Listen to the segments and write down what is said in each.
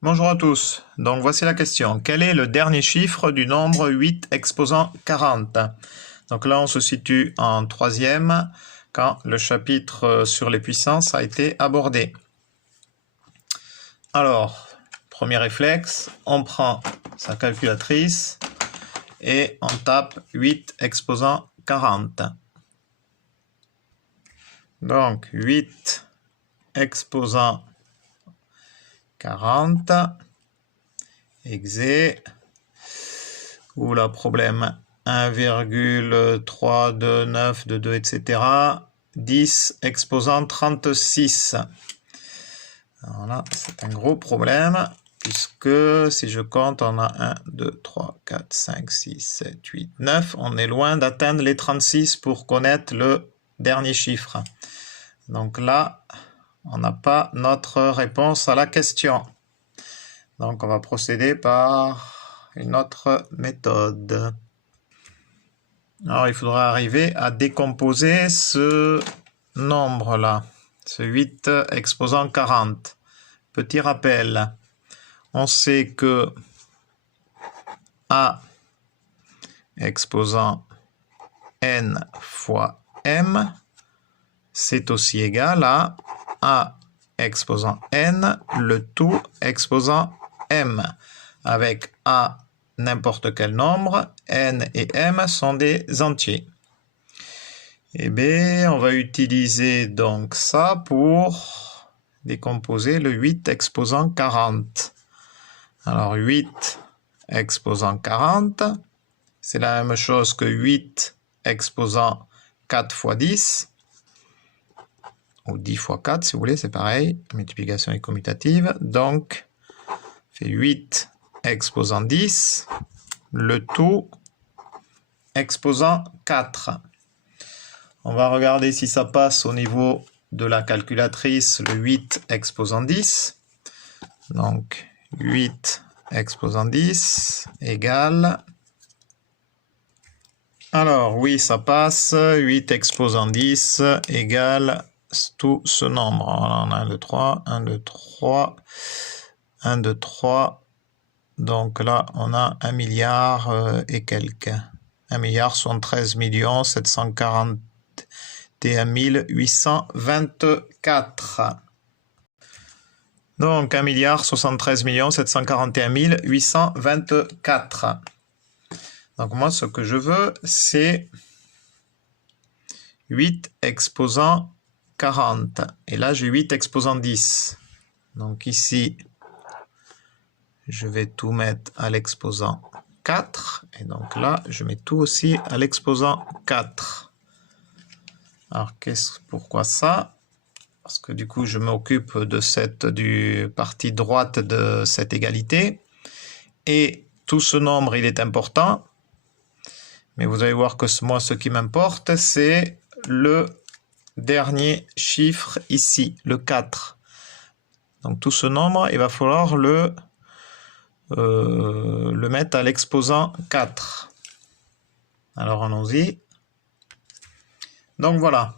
Bonjour à tous, donc voici la question. Quel est le dernier chiffre du nombre 8 exposant 40? Donc là on se situe en troisième quand le chapitre sur les puissances a été abordé. Alors, premier réflexe, on prend sa calculatrice et on tape 8 exposant 40. Donc 8 exposant 40, exe, oula, problème, 1,32922, etc. 10 exposant 36. Alors là, c'est un gros problème, puisque si je compte, on a 1, 2, 3, 4, 5, 6, 7, 8, 9. On est loin d'atteindre les 36 pour connaître le dernier chiffre. Donc là, on n'a pas notre réponse à la question. Donc on va procéder par une autre méthode. Alors il faudra arriver à décomposer ce nombre-là, ce 8 exposant 40. Petit rappel, on sait que A exposant n fois m, c'est aussi égal à A exposant n, le tout exposant m, avec A n'importe quel nombre, n et m sont des entiers. Eh bien, on va utiliser donc ça pour décomposer le 8 exposant 40. Alors 8 exposant 40, c'est la même chose que 8 exposant 4 fois 10, ou 10 fois 4 si vous voulez, c'est pareil, la multiplication est commutative, donc fait 8 exposant 10, le tout exposant 4. On va regarder si ça passe au niveau de la calculatrice, le 8 exposant 10. Donc 8 exposant 10 égale... Alors oui, ça passe, 8 exposant 10 égale tout ce nombre. Alors, on a 1, 2, 3, 1, 2, 3, 1, 2, 3. Donc là, on a 1 milliard et quelques. 1 milliard 73 millions 741 824. Donc 1 milliard 73 millions 741 824. Donc moi, ce que je veux, c'est 8 exposant 40. Et là, j'ai 8 exposant 10. Donc ici, je vais tout mettre à l'exposant 4. Et donc là, je mets tout aussi à l'exposant 4. Alors, pourquoi ça? Parce que du coup, je m'occupe de du partie droite de cette égalité. Et tout ce nombre, il est important. Mais vous allez voir que moi, ce qui m'importe, c'est le dernier chiffre ici, le 4. Donc tout ce nombre, il va falloir le mettre à l'exposant 4. Alors allons-y. Donc voilà.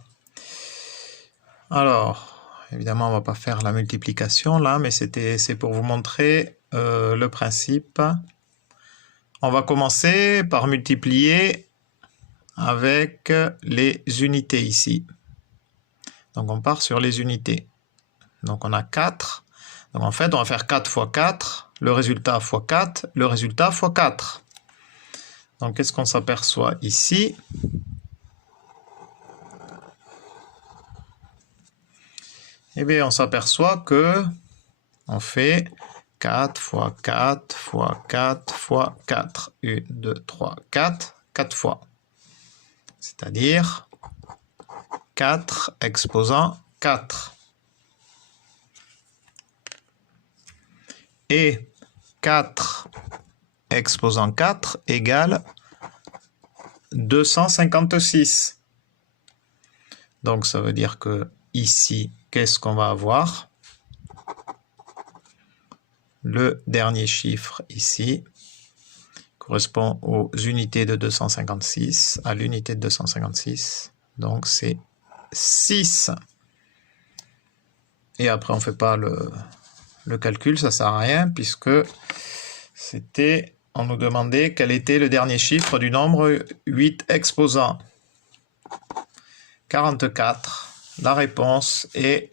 Alors, évidemment, on ne va pas faire la multiplication là, mais c'est pour vous montrer le principe. On va commencer par multiplier avec les unités ici. Donc on part sur les unités. Donc on a 4. Donc en fait, on va faire 4 fois 4, le résultat fois 4, le résultat fois 4. Donc qu'est-ce qu'on s'aperçoit ici? Eh bien, on s'aperçoit que on fait 4 fois 4 fois 4 fois 4. 1, 2, 3, 4, 4 fois. C'est-à-dire 4 exposant 4. Et 4 exposant 4 égale 256. Donc ça veut dire que ici, qu'est-ce qu'on va avoir? Le dernier chiffre ici correspond aux unités de 256, à l'unité de 256. Donc c'est 6. Et après, on ne fait pas le calcul, ça ne sert à rien puisque on nous demandait quel était le dernier chiffre du nombre 8 exposants. 44. La réponse est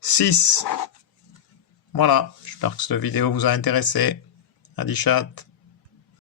6. Voilà, j'espère que cette vidéo vous a intéressé. Adi chat.